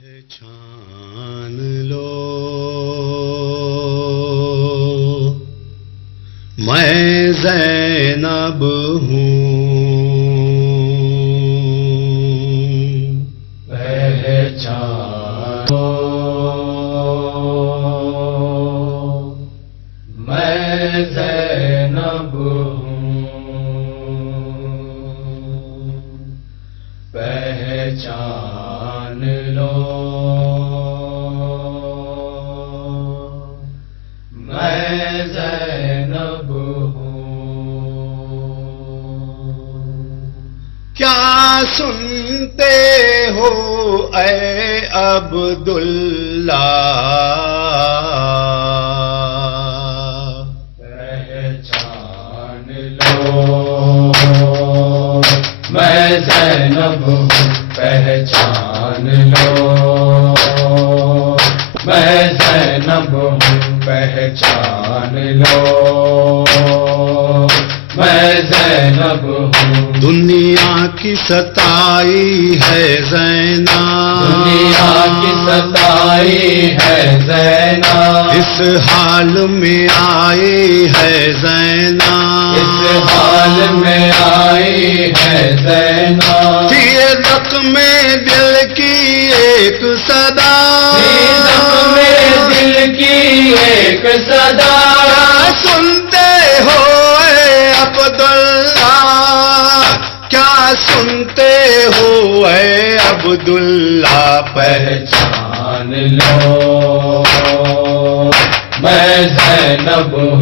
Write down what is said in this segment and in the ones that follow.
پہچان لو میں زینب ہوں، پہچان لو میں زینب ہوں، پہچان لو میں زینب ہوں۔ کیا سنتے ہو اے عبداللہ، پہچان لو میں زینب ہوں، پہچان لو میں زینب ہوں، پہچان لو میں زینب ہوں۔ دنیا کی ستائی ہے زینب، دنیا کی ستائی ہے زینب، اس حال میں آئی ہے زینب، اس حال میں آئی ہے زینب۔ یہ زخم دل کی ایک صدا، زخم دل کی ایک صدا، سنتے ہو اے عبداللہ، کیا سنتے ہو اے عبداللہ، پہچان لو میں زینب ہوں،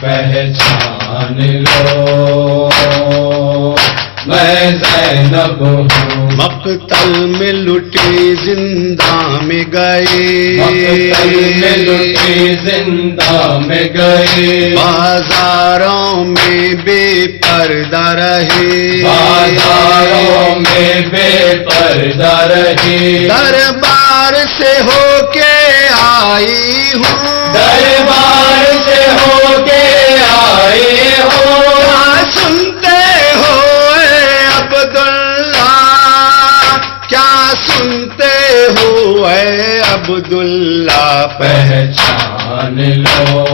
پہچان لو میں زینب ہوں۔ مقتل میں لٹی زندہ میں گئی، مقتل میں لٹی زندہ میں گئی، بازاروں میں بے پردہ رہی، بازاروں میں بے پردہ رہی، دربار سے ہو کے آئی ہوں، دربار سے ہو کے آئے ہو۔ کیا سنتے ہو اے عبداللہ، کیا سنتے ہو اے عبداللہ، پہچان لو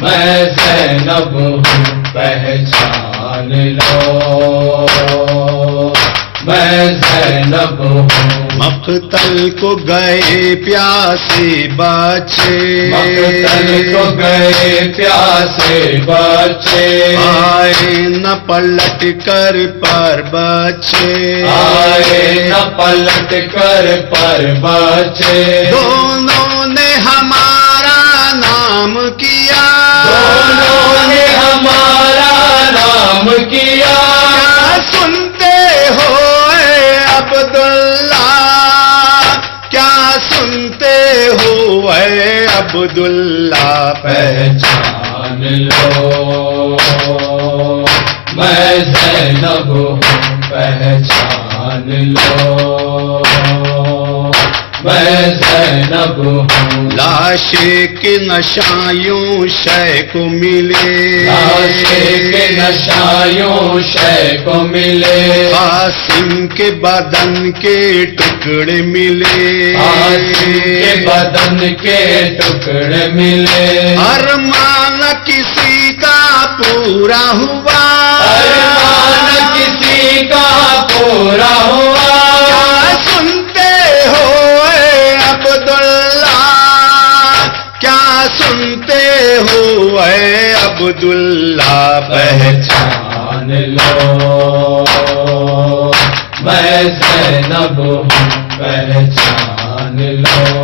میں زینب ہوں، پہچان لو میں زینب ہوں۔ مقتل کو گئے پیاسے بچے، مقتل کو گئے پیاسے بچے، آئے نہ پلٹ کر پر بچے، آئے نہ پلٹ کر پر بچے، دونوں نے ہمارا نام کیا، دونوں نے ہمارا نام کیا۔ کیا سنتے ہو اے عبداللہ، کیا سنتے ہو اے عبداللہ، پہچان لو میں زینب ہوں، پہچان لو میں زینب ہوں۔ لاشے کے نشایوں شے کو ملے، لاشے کے نشایوں شے کو ملے، قاسم کے بدن کے ٹکڑے ملے، قاسم کے بدن کے ٹکڑے ملے، ارمان کسی کا پورا ہوا، ارمان کسی کا پورا ہوا۔ کیا سنتے ہو اے عبداللہ، کیا سنتے ہو اے عبداللہ، پہچان لو میں زینب ہوں، پہچان لو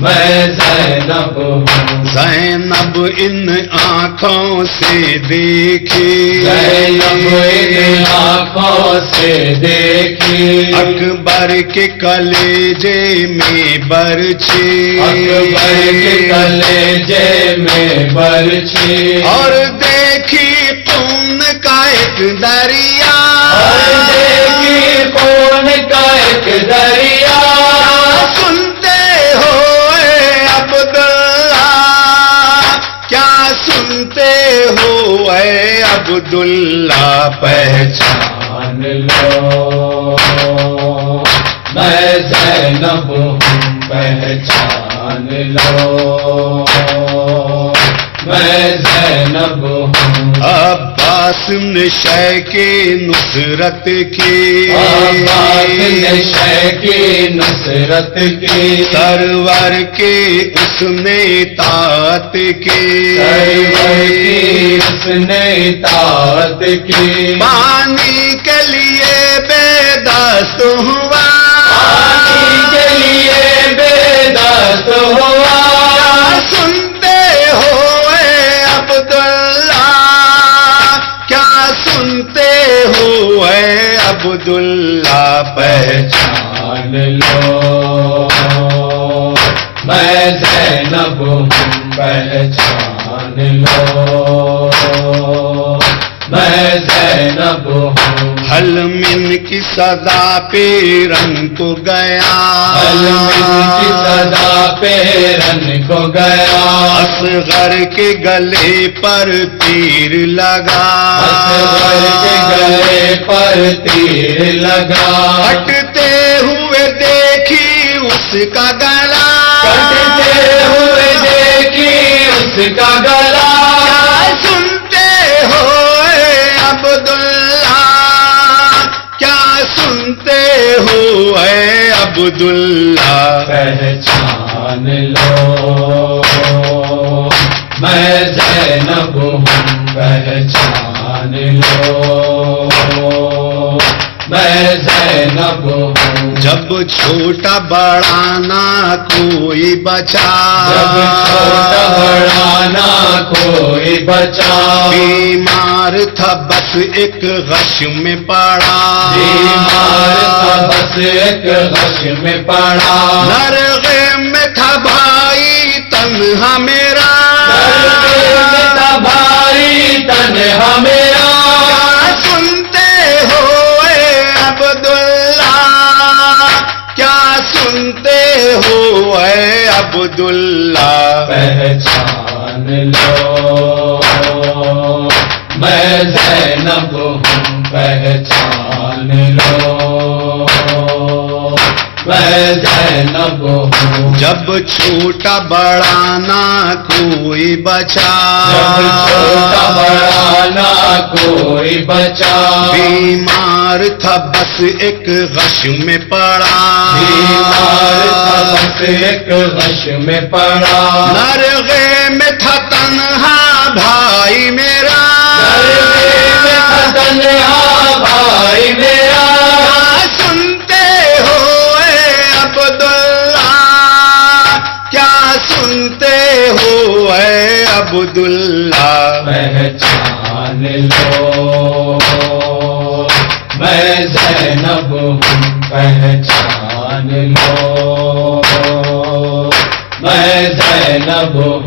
میں زینب ہوں۔ زینب ان آنکھوں سے دیکھی، زینب ان آنکھوں سے دیکھی، اکبر کے کلیجے میں برچھی، اکبر کے کلیجے میں برچھی، اور دیکھی خون کا ایک دریا، اور دیکھی خون کا ایک دریا۔ سنتے ہو اے عبداللہ، کیا سنتے ہو اے عبداللہ، پہچان لو میں زینب ہوں پہچان لو، میں زینب ہوں، عباس نے شے کی نصرت کی، عباس نے شے کی نصرت کی، سرور کی اس نے اطاعت کی، سرور کی اس نے اطاعت کی، پانی کے لیے بے دست ہوا، پانی کے لیے بے دست ہوا، کیا سنتے ہو اے عبداللہ، کیا سنتے ہو اے عبداللہ، پہچان لو، میں زینب ہوں پہچان لو، میں زینب ہوں، حل من کی صدا پہ رن کو گیا، علم کی صدا پہ رن کو گیا، اصغر کے گلے پر تیر لگا، اصغر کے گلے پر تیر لگا، ہٹتے ہوئے دیکھی اس کا گلا، کٹتے ہوئے دیکھی اس کا گلا، کیا سنتے ہو اے عبداللہ، کیا سنتے ہو اے عبداللہ، پہچان لو، میں زینب ہوں پہچان لو، میں زینب ہوں، جب چھوٹا بڑا نہ کوئی بچا، جب چھوٹا بڑا نہ کوئی بچا، بیمار تھا بس ایک غش میں پڑا، بیمار تھا بس ایک غش میں پڑا، نرغے میں تھا بھائی تنہا میرا، درگے میں تھا بھائی تنہا میرا، کیا سنتے ہو اے عبداللہ، کیا سنتے ہو اے عبداللہ، پہچان لو، میں زینب ہوں پہچان لو، میں زینب ہوں، جب چھوٹا بڑا نہ کوئی بچا، جب چھوٹا بڑا نہ کوئی بچا، بیمار تھا بس ایک غش میں پڑا، بیمار تھا بس ایک غش میں پڑا، نرغے میں تھا تنہا بھائی میرا، درگے میں تھا تنہا بھائی میرا، کیا سنتے ہو اے عبداللہ، کیا سنتے ہو اے عبداللہ، پہچان لو، میں زینب ہوں پہچان لو، میں زینب ہوں،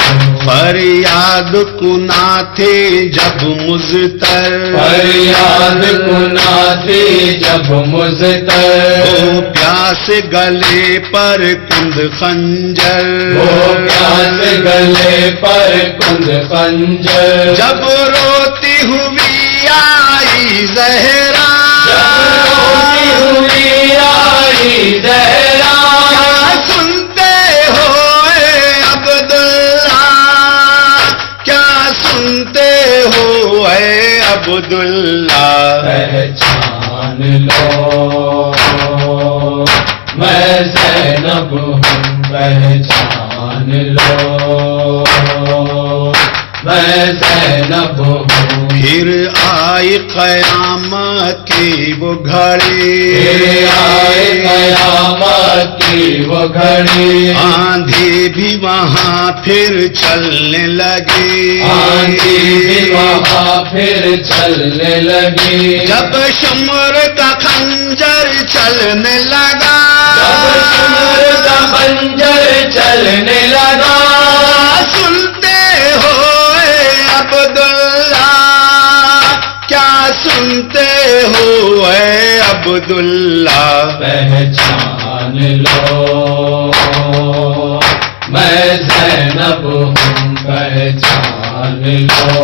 فریاد کنا تھے جب مضطر، فریاد کنا تھی جب مضطر، وہ پیاس گلے پر کند خنجر، وہ پیاس گلے پر کند خنجر، جب روتی ہوئی آئی زہرا، جب روتی ہوئی آئی زہرا، کیا سنتے ہو اے عبداللہ، کیا سنتے ہو اے عبداللہ، پہچان لو، میں زینب ہوں پہچان لو، میں زینب ہوں، پھر آئی قیامت کی وہ گھڑی، پھر آئے قیامت کی وہ گھڑی، آندھی بھی وہاں پھر چلنے لگی، آندھی بھی وہاں پھر چلنے لگی، جب شمر کا خنجر چلنے لگا، جب شمر کا خنجر چلنے لگا، سنتے ہو اے عبداللہ، کیا سنتے ہو اے عبداللہ، پہچان لو، میں زینب ہوں پہچان لو،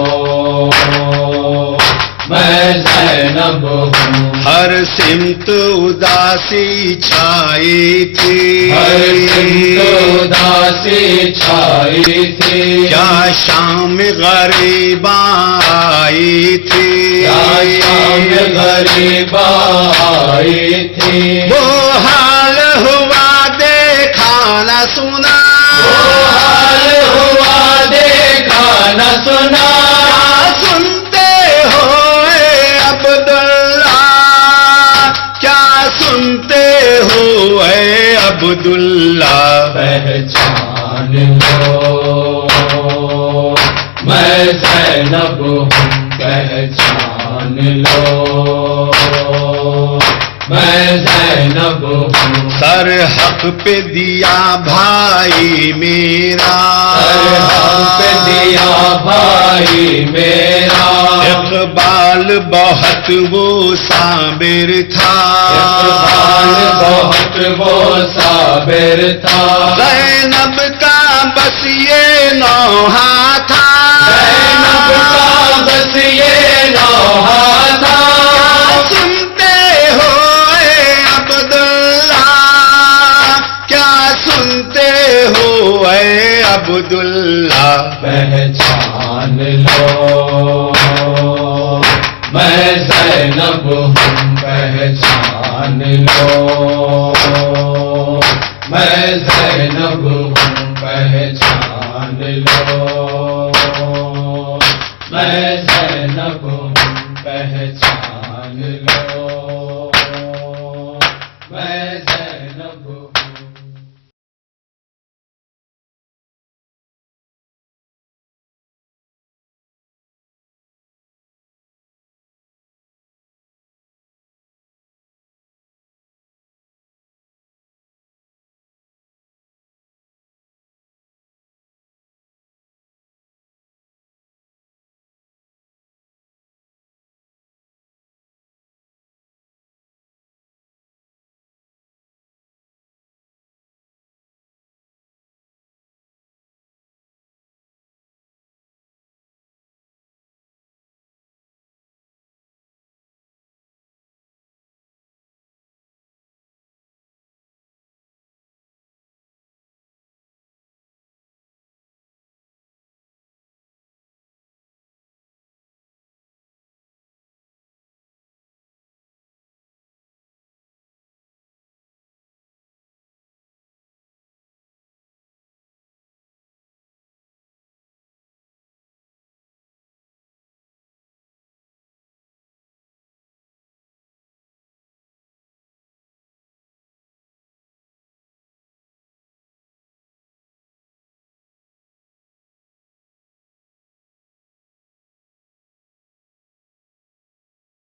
میں زینب زینب ہوں، ہر سمت اداسی چھائی تھی، ہر سمت اداسی چھائی تھی، کیا شام غریب آئی تھی، کیا شام غریب آئی تھی، وہ حال ہوا دیکھا نہ سنا، وہ حال ہوا دیکھا نہ سنا، کیا سنتے ہو اے عبداللہ، کیا سنتے ہو اے عبداللہ، پہچان لو میں زینب ہوں، پہچان لو میں زینب ہوں، سر حق پہ دیا بھائی میرا، سر حق پہ دیا بھائی میرا، اقبال بہت وہ صابر تھا، اقبال بہت وہ صابر تھا، زینب کا بس یہ نوحہ تھا، زینب کا بس یہ نوحہ تھا، سنتے ہو اے عبداللہ، کیا سنتے ہو اے عبداللہ، پہچان لو میں زینب ہوں، پہچان لو میں زینب ہوں، پہچان لو میں زینب ہوں، پہچان لو